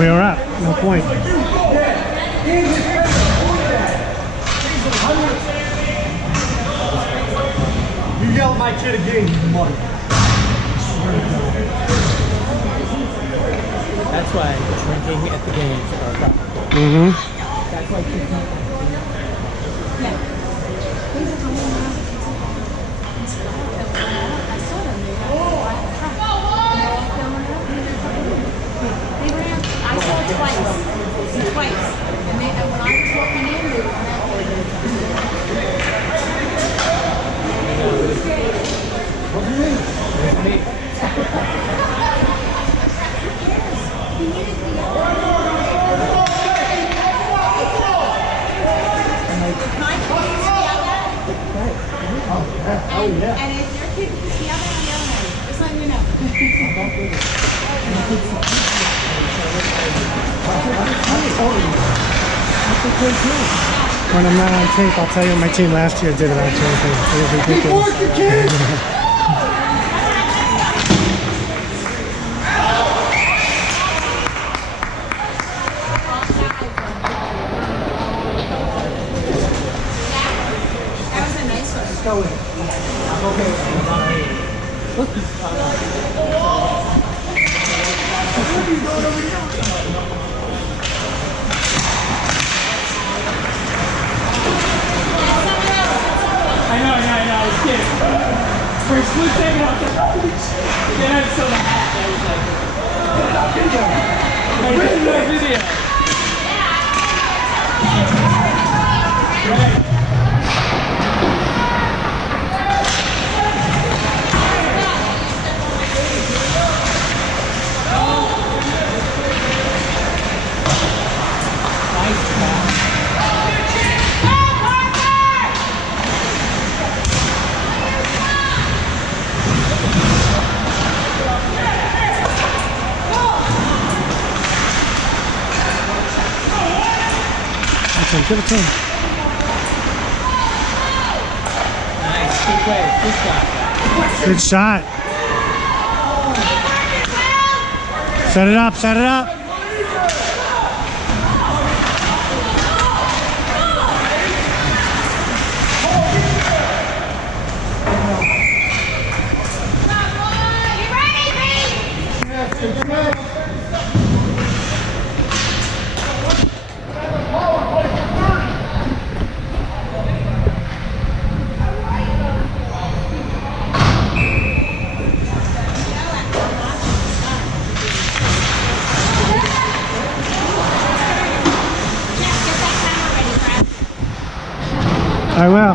We are up. No point. You yell at my kid again, you mother. That's why drinking at the games are tough. Mm-hmm. That's why kids don't. I saw it twice. Twice. And when I was walking in, they were Oh, yeah. And if your kid is the other on the other night, just letting you know. When I'm not on tape, I'll tell you what my team last year did about drinking. It was ridiculous. That was a nice one. Go with it. I'm okay with I know, it's kidding. For a split second, I was like, holy shit. Then I saw the hat, and I was like, this is my video. Right. Give it to him. Nice, good play, good shot. Good shot. Set it up, set it up. I will.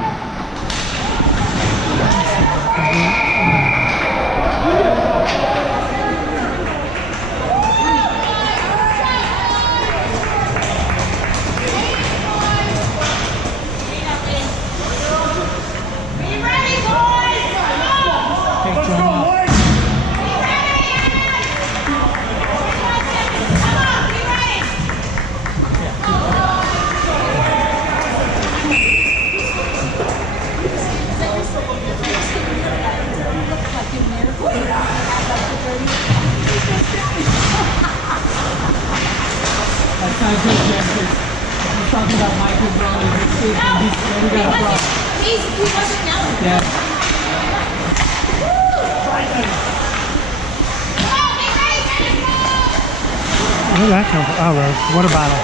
That's not good, Jeff. He's talking about Michael Brown and his kids, and we got a problem. He wasn't yelling. Yeah. Where did that come from? Oh, Rose. Water bottle.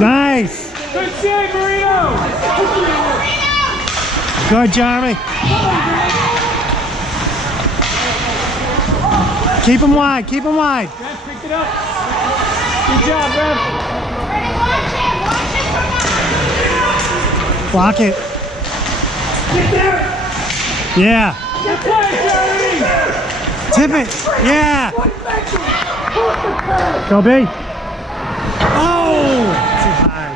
Nice. Good save, Marino! Good, Jeremy. Keep him wide. Keep him wide. Ref picked it up. Good job, Ref. Block it. Get there! Yeah. Good play, Jeremy! Tip it. Yeah. Go B. Oh. Too high.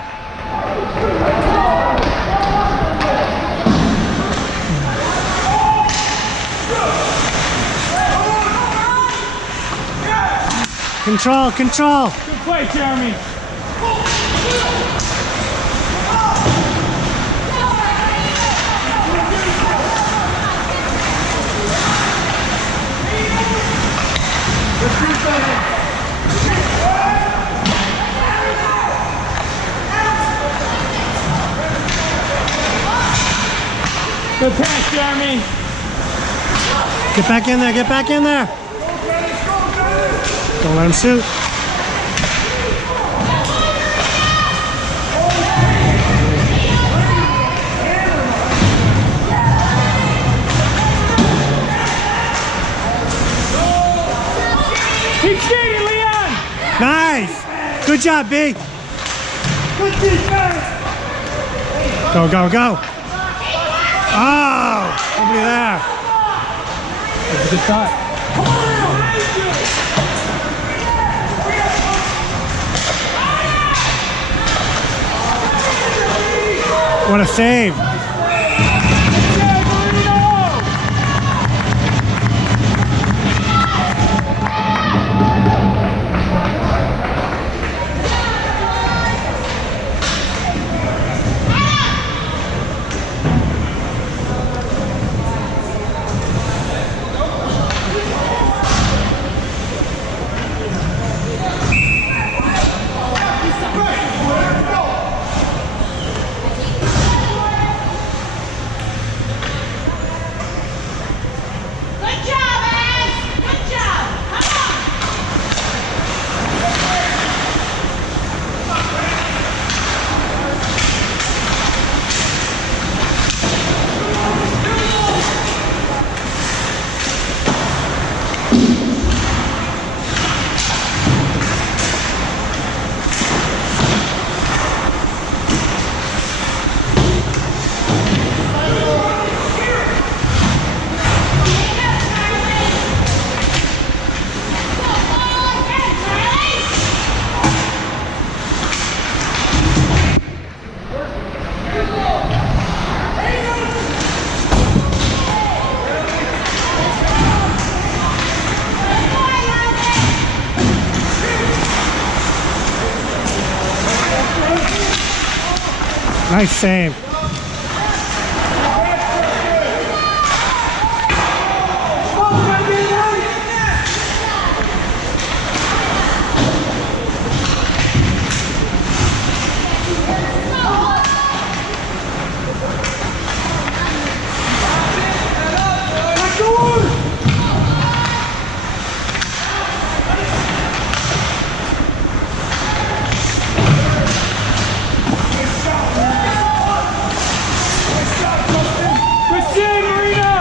Control, control. Good play, Jeremy. Good pass, Jeremy. Get back in there. Get back in there. Don't let him shoot. Keep skating, Leon. Nice. Good job, B. Good defense. Go, go, go. Oh, somebody there. That's a good shot. What a save. Good job, Ash. Good job. Come on. Nice save. Christian Marino.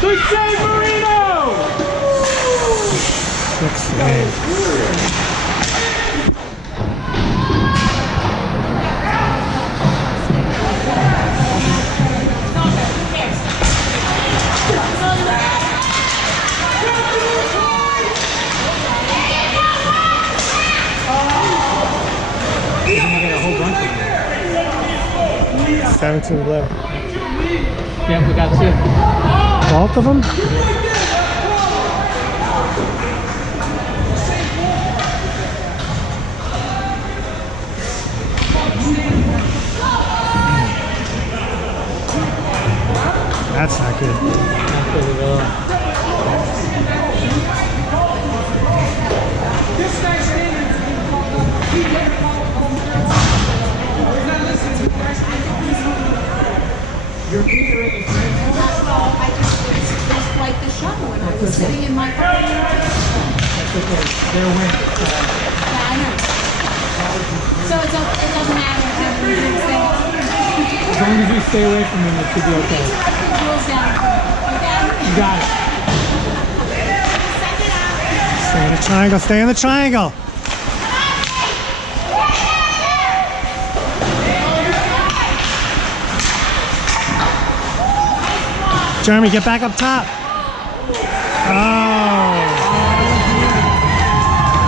Good save, Marino. Good save. I got a whole bunch of them. 17 left. Yeah, we got two. Both of them? That's not good. I just like the show when I was sitting in my car. They're winning. Yeah, I know. So it doesn't matter how many things they As long as you stay away from them, it should be okay. rules down. Okay? You got it. Stay in the triangle. Stay in the triangle. Jeremy, get back up top. Oh.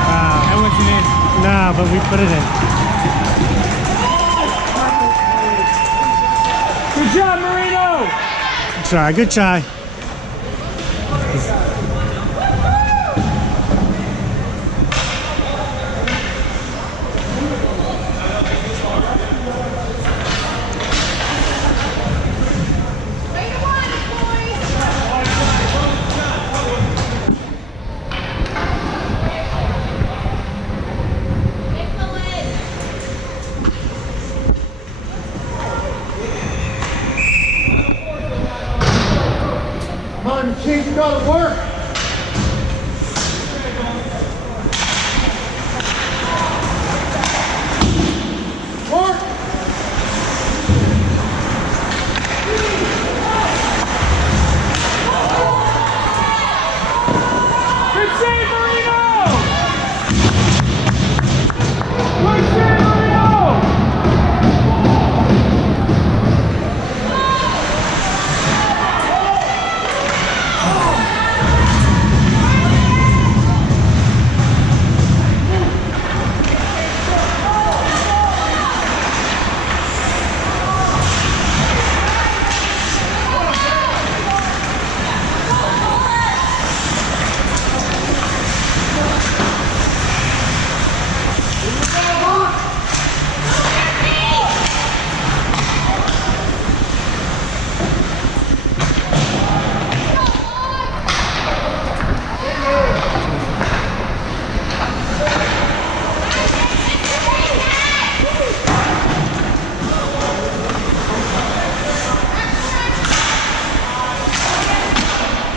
Wow. That wasn't in. No, but we put it in. Good job, Marino! Good try, good try. Come on, Chief, you gotta work. Work. Good save, Marino! Good save, Marino!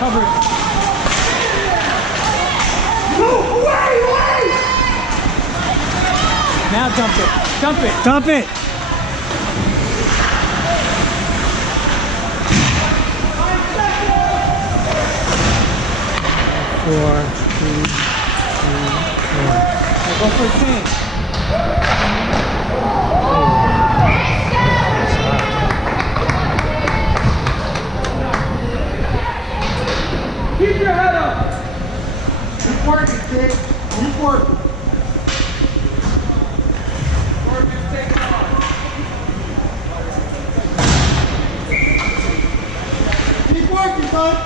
Cover it. Away! Now dump it. Dump it. Dump it. Four, three, two, Now go for a change. Keep your head up. Keep working, kid. Keep working. Keep working, bud.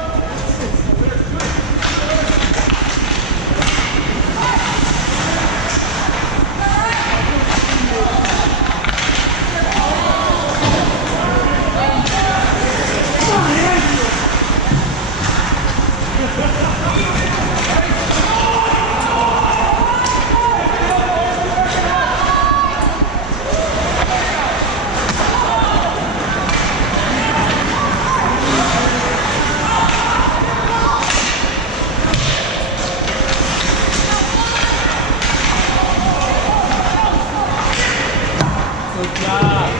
Good job.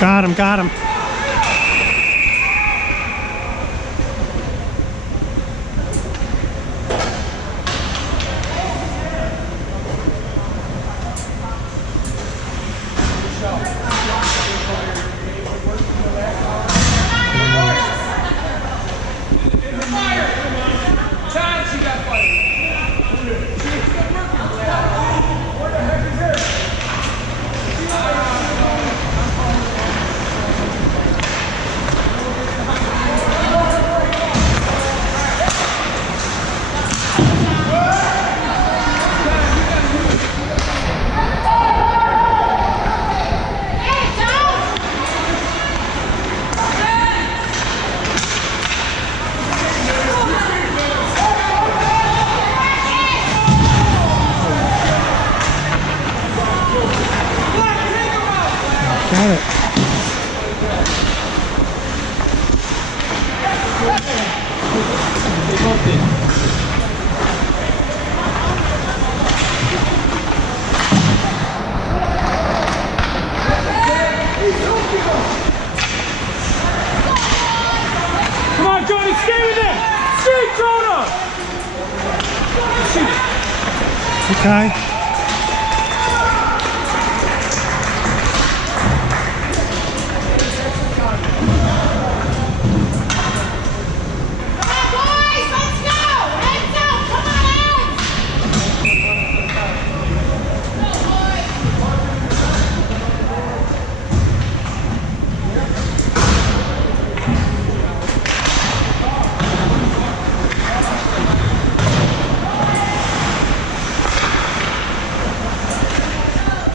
Got him, got him. They both did. Come on, Jordan, stay with him! Stay, Jordan! Shoot it. Okay.